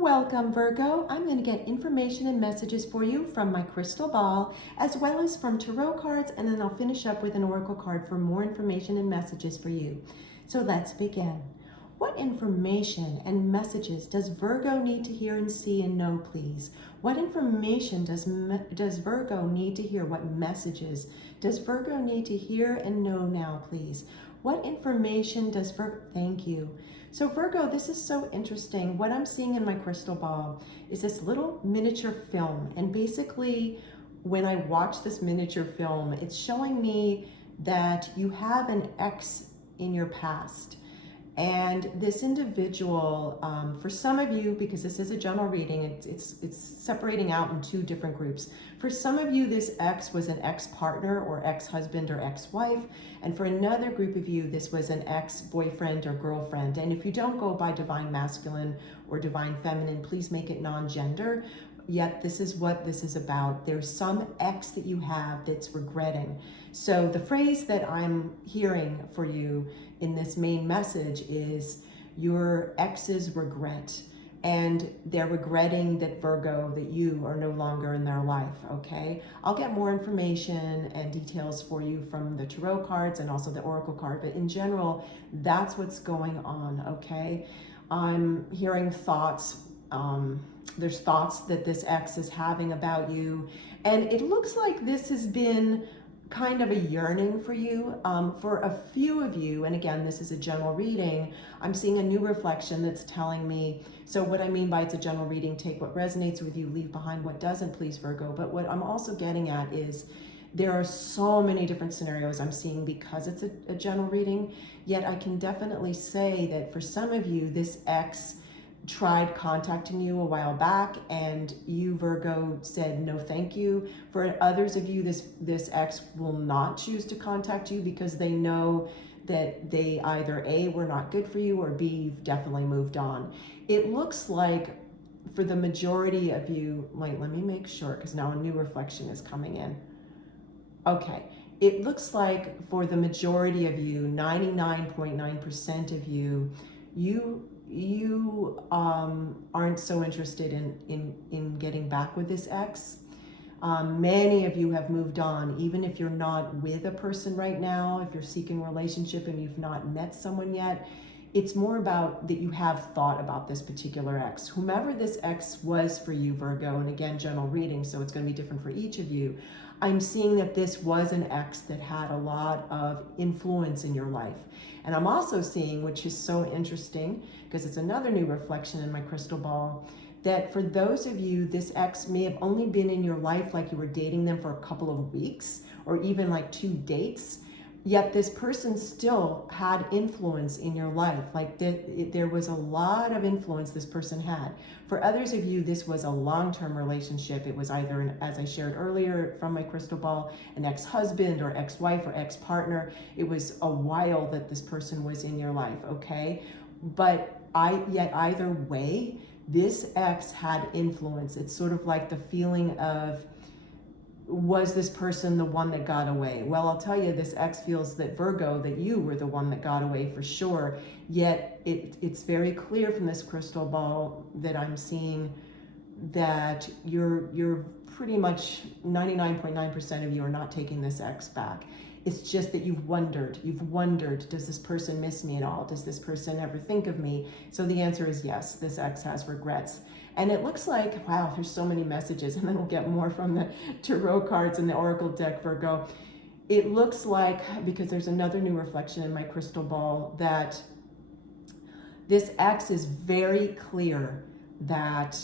Welcome, Virgo. I'm going to get information and messages for you from my crystal ball, as well as from tarot cards, and then I'll finish up with an oracle card for more information and messages for you. So let's begin. What information and messages does Virgo need to hear and see and know, please? What information does Virgo need to hear? What messages does Virgo need to hear and know now, please? What information does Virgo... Thank you. So Virgo, this is so interesting. What I'm seeing in my crystal ball is this little miniature film. And basically, when I watch this miniature film, it's showing me that you have an ex in your past. And this individual, for some of you, because this is a general reading, it's separating out in two different groups. For some of you, this ex was an ex-partner or ex-husband or ex-wife. And for another group of you, this was an ex-boyfriend or girlfriend. And if you don't go by divine masculine or divine feminine, please make it non-gender. Yet this is what this is about. There's some ex that you have that's regretting. So the phrase that I'm hearing for you in this main message is your ex's regret. And they're regretting that, Virgo, that you are no longer in their life, okay? I'll get more information and details for you from the tarot cards and also the oracle card, but in general, that's what's going on, okay? I'm hearing thoughts, there's thoughts that this ex is having about you, and it looks like this has been kind of a yearning for you. For a few of you, and again, this is a general reading, I'm seeing a new reflection that's telling me, so what I mean by it's a general reading, take what resonates with you, leave behind what doesn't, please, Virgo. But what I'm also getting at is there are so many different scenarios I'm seeing because it's a general reading, yet I can definitely say that for some of you, this ex tried contacting you a while back and you, Virgo, said no thank you. For others of you, this ex will not choose to contact you because they know that they either A, were not good for you, or B, you've definitely moved on. It looks like for the majority of you, wait, let me make sure, because now a new reflection is coming in. Okay, it looks like for the majority of you, 99.9% of you, you aren't so interested in getting back with this ex. Many of you have moved on, even if you're not with a person right now, if you're seeking a relationship and you've not met someone yet. It's more about that you have thought about this particular ex. Whomever this ex was for you, Virgo, and again, general reading, so it's going to be different for each of you. I'm seeing that this was an ex that had a lot of influence in your life. And I'm also seeing, which is so interesting, because it's another new reflection in my crystal ball, that for those of you, this ex may have only been in your life like you were dating them for a couple of weeks or even like 2 dates. Yet this person still had influence in your life. Like there was a lot of influence this person had. For others of you, this was a long-term relationship. It was either, as I shared earlier from my crystal ball, an ex-husband or ex-wife or ex-partner. It was a while that this person was in your life, okay? But yet either way, this ex had influence. It's sort of like the feeling of, was this person the one that got away? Well, I'll tell you, this ex feels that, Virgo, that you were the one that got away for sure. Yet it's very clear from this crystal ball that I'm seeing that you're pretty much 99.9% of you are not taking this ex back. It's just that you've wondered, does this person miss me at all? Does this person ever think of me? So the answer is yes, this ex has regrets. And it looks like, wow, there's so many messages, and then we'll get more from the tarot cards and the oracle deck, Virgo. It looks like, because there's another new reflection in my crystal ball, that this ex is very clear that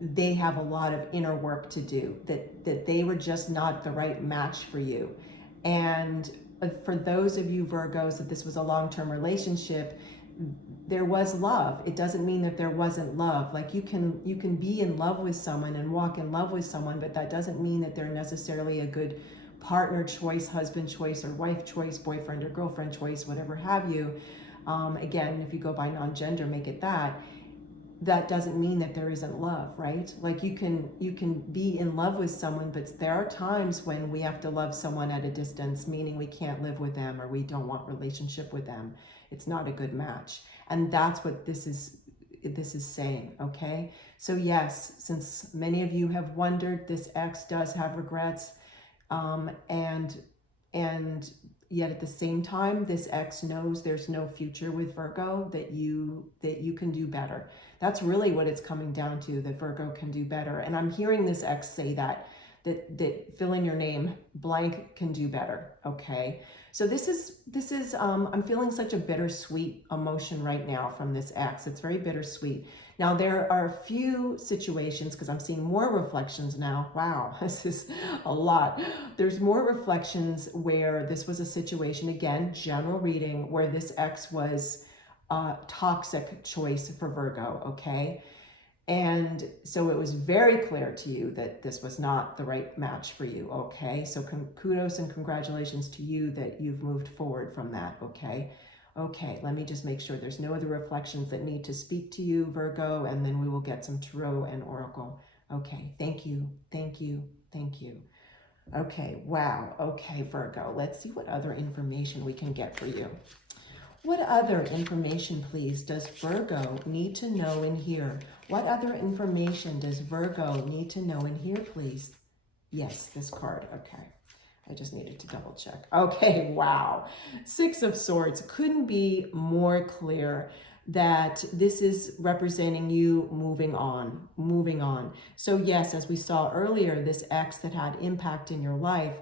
they have a lot of inner work to do, that they were just not the right match for you. And for those of you, Virgos, that this was a long-term relationship, there was love. It doesn't mean that there wasn't love. Like you can be in love with someone and walk in love with someone, but that doesn't mean that they're necessarily a good partner choice, husband choice, or wife choice, boyfriend or girlfriend choice, whatever have you. Again, if you go by non-gender, make it that. That doesn't mean that there isn't love, right? Like you can be in love with someone, but there are times when we have to love someone at a distance, meaning we can't live with them or we don't want relationship with them. It's not a good match. And that's what this is this is saying, okay? So yes, since many of you have wondered, this ex does have regrets, and yet at the same time, this ex knows there's no future with Virgo, that you can do better. That's really what it's coming down to, that Virgo can do better. And I'm hearing this ex say that fill in your name, blank can do better, okay? So this is I'm feeling such a bittersweet emotion right now from this ex. It's very bittersweet. Now there are a few situations, because I'm seeing more reflections now. Wow, this is a lot. There's more reflections where this was a situation, again, general reading, where this ex was a toxic choice for Virgo, okay? And so it was very clear to you that this was not the right match for you, okay? So kudos and congratulations to you that you've moved forward from that, okay? Okay, let me just make sure there's no other reflections that need to speak to you, Virgo, and then we will get some tarot and oracle. Okay, thank you, thank you, thank you. Okay, wow, okay, Virgo, let's see what other information we can get for you. What other information, please, does Virgo need to know and hear? What other information does Virgo need to know and hear, please? Yes, this card. Okay. I just needed to double check. Okay, wow. Six of Swords. Couldn't be more clear that this is representing you moving on, moving on. So yes, as we saw earlier, this ex that had impact in your life,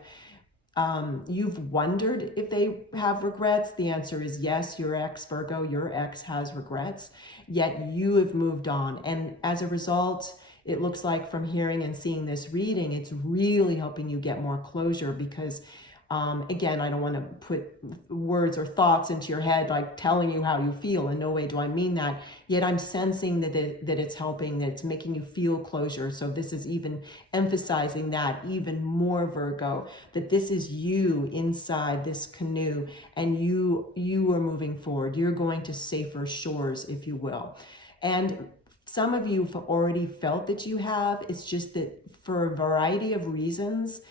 you've wondered if they have regrets. The answer is yes, your ex, Virgo, your ex has regrets, yet you have moved on. And as a result, it looks like from hearing and seeing this reading, it's really helping you get more closure because, again, I don't want to put words or thoughts into your head, like telling you how you feel. In no way do I mean that. Yet I'm sensing that it's helping, that it's making you feel closure. So this is even emphasizing that even more, Virgo, that this is you inside this canoe and you are moving forward. You're going to safer shores, if you will. And some of you have already felt that you have. It's just that for a variety of reasons,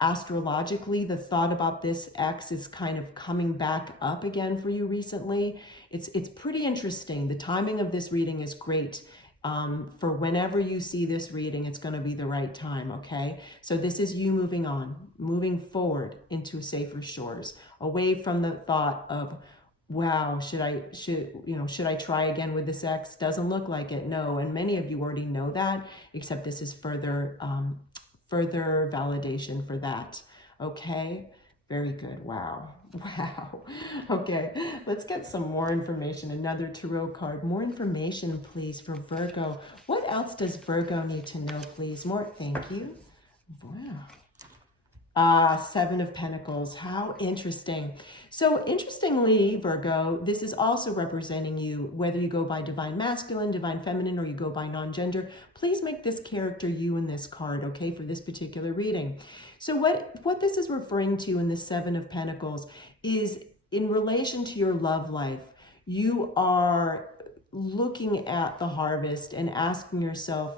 astrologically, the thought about this ex is kind of coming back up again for you recently. It's pretty interesting. The timing of this reading is great. For whenever you see this reading, it's going to be the right time, okay? So this is you moving on, moving forward into safer shores, away from the thought of, wow, should I try again with this ex? Doesn't look like it, no. And many of you already know that, except this is further validation for that. Okay, very good. Wow. Okay, let's get some more information. Another tarot card. More information, please, for Virgo. What else does Virgo need to know, please? More. Thank you. Wow. Seven of Pentacles. How interesting. So interestingly, Virgo, this is also representing you, whether you go by divine masculine, divine feminine, or you go by non-gender. Please make this character you in this card, okay, for this particular reading. So what this is referring to in the Seven of Pentacles is in relation to your love life. You are looking at the harvest and asking yourself,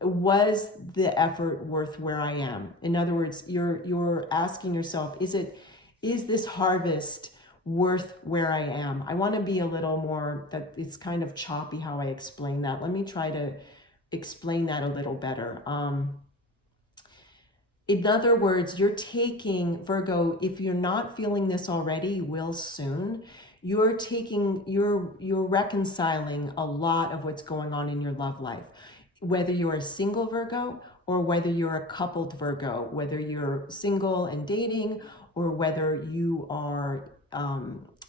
was the effort worth where I am? In other words, you're asking yourself, is this harvest worth where I am? I want to be a little more, that it's kind of choppy how I explain that. Let me try to explain that a little better. In other words, you're taking, Virgo, if you're not feeling this already, you will soon. You're reconciling a lot of what's going on in your love life. Whether you're a single Virgo or whether you're a coupled Virgo, whether you're single and dating or whether you are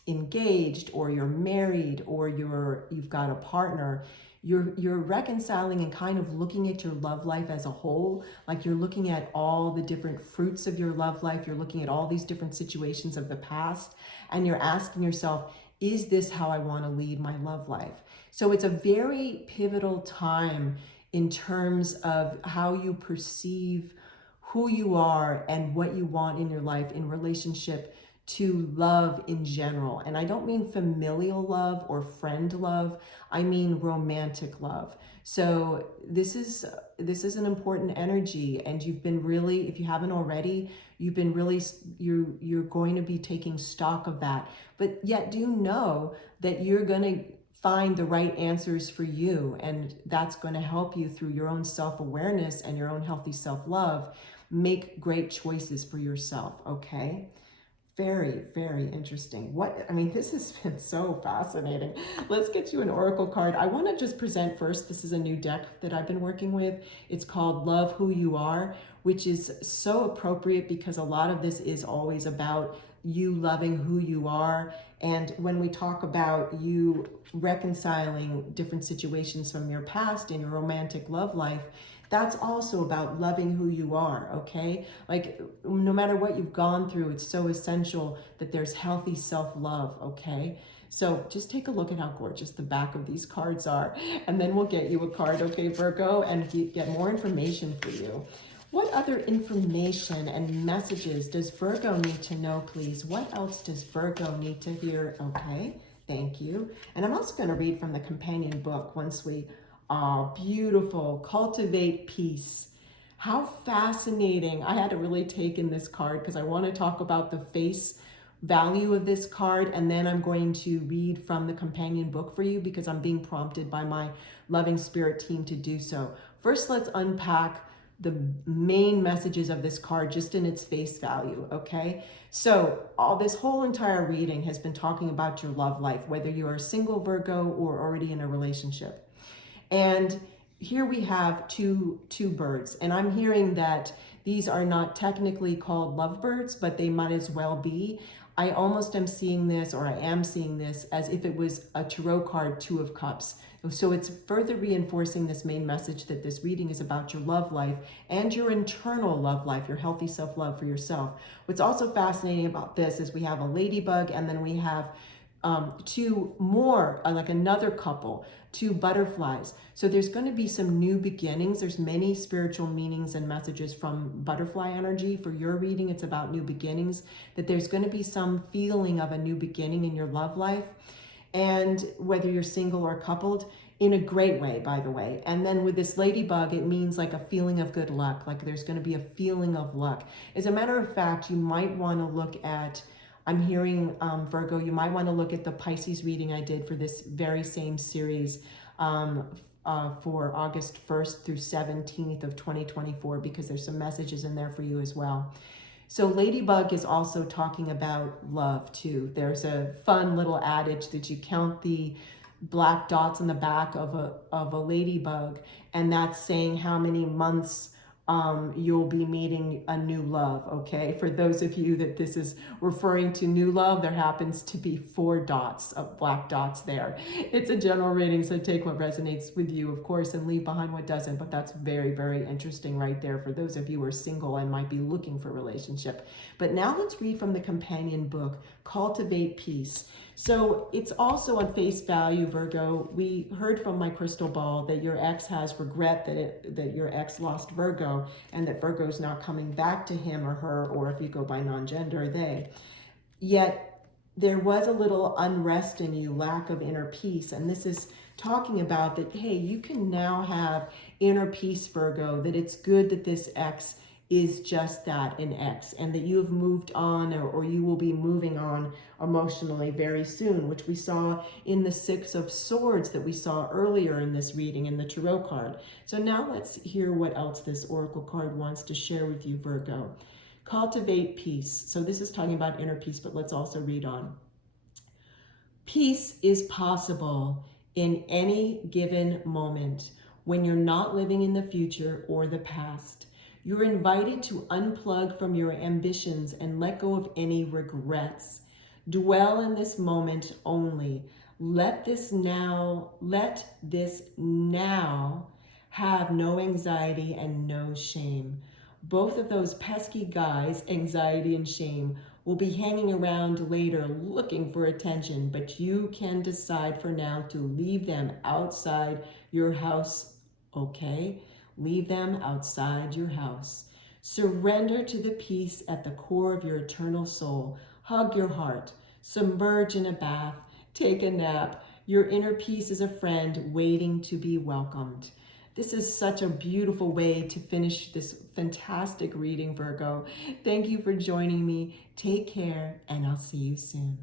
engaged or you're married or you've got a partner, you're reconciling and kind of looking at your love life as a whole. Like you're looking at all the different fruits of your love life. You're looking at all these different situations of the past and you're asking yourself, is this how I want to lead my love life? So it's a very pivotal time in terms of how you perceive who you are and what you want in your life in relationship to love in general. And I don't mean familial love or friend love. I mean romantic love. So this is an important energy, and you've been really, if you haven't already, you've been really, you're going to be taking stock of that. But yet do know that you're going to find the right answers for you. And that's going to help you through your own self-awareness and your own healthy self-love. Make great choices for yourself, okay? Very, very interesting. This has been so fascinating. Let's get you an oracle card. I want to just present first, this is a new deck that I've been working with. It's called Love Who You Are, which is so appropriate because a lot of this is always about you loving who you are. And when we talk about you reconciling different situations from your past in your romantic love life, that's also about loving who you are, okay? Like, no matter what you've gone through, it's so essential that there's healthy self-love, okay? So just take a look at how gorgeous the back of these cards are, and then we'll get you a card, okay, Virgo, and get more information for you. What other information and messages does Virgo need to know, please? What else does Virgo need to hear? Okay, thank you. And I'm also going to read from the companion book once we... beautiful. Cultivate peace. How fascinating. I had to really take in this card because I want to talk about the face value of this card, and then I'm going to read from the companion book for you because I'm being prompted by my loving spirit team to do so. First, let's unpack the main messages of this card just in its face value, okay? So this whole entire reading has been talking about your love life, whether you are a single Virgo or already in a relationship. And here we have two birds, and I'm hearing that these are not technically called lovebirds, but they might as well be. I almost am seeing this, or I am seeing this, as if it was a tarot card, Two of Cups. So it's further reinforcing this main message that this reading is about your love life and your internal love life, your healthy self-love for yourself. What's also fascinating about this is we have a ladybug, and then we have two more, like another couple, two butterflies. So there's going to be some new beginnings. There's many spiritual meanings and messages from butterfly energy. For your reading, it's about new beginnings, that there's going to be some feeling of a new beginning in your love life. And whether you're single or coupled, in a great way, by the way. And then with this ladybug, it means like a feeling of good luck, like there's going to be a feeling of luck. As a matter of fact, you might want to look at, I'm hearing, Virgo, you might want to look at the Pisces reading I did for this very same series for August 1st through 17th of 2024, because there's some messages in there for you as well. So Ladybug is also talking about love too. There's a fun little adage that you count the black dots on the back of a ladybug, and that's saying how many months you'll be meeting a new love, okay? For those of you that this is referring to new love, there happens to be 4 dots of black dots there. It's a general reading, so take what resonates with you, of course, and leave behind what doesn't, but that's very, very interesting right there for those of you who are single and might be looking for a relationship. But now let's read from the companion book, Cultivate Peace. So it's also on face value, Virgo. We heard from my crystal ball that your ex has regret that your ex lost Virgo, and that Virgo's not coming back to him or her, or if you go by non-gender, they. Yet there was a little unrest in you, lack of inner peace, and this is talking about that, hey, you can now have inner peace, Virgo, that it's good that this ex is just that, an ex, and that you have moved on, or you will be moving on emotionally very soon, which we saw in the 6 of Swords that we saw earlier in this reading in the tarot card. So now let's hear what else this oracle card wants to share with you, Virgo. Cultivate peace. So this is talking about inner peace, but let's also read on. Peace is possible in any given moment when you're not living in the future or the past. You're invited to unplug from your ambitions and let go of any regrets. Dwell in this moment only. Let this now have no anxiety and no shame. Both of those pesky guys, anxiety and shame, will be hanging around later looking for attention, but you can decide for now to leave them outside your house, okay? Leave them outside your house. Surrender to the peace at the core of your eternal soul. Hug your heart. Submerge in a bath. Take a nap. Your inner peace is a friend waiting to be welcomed. This is such a beautiful way to finish this fantastic reading, Virgo. Thank you for joining me. Take care, and I'll see you soon.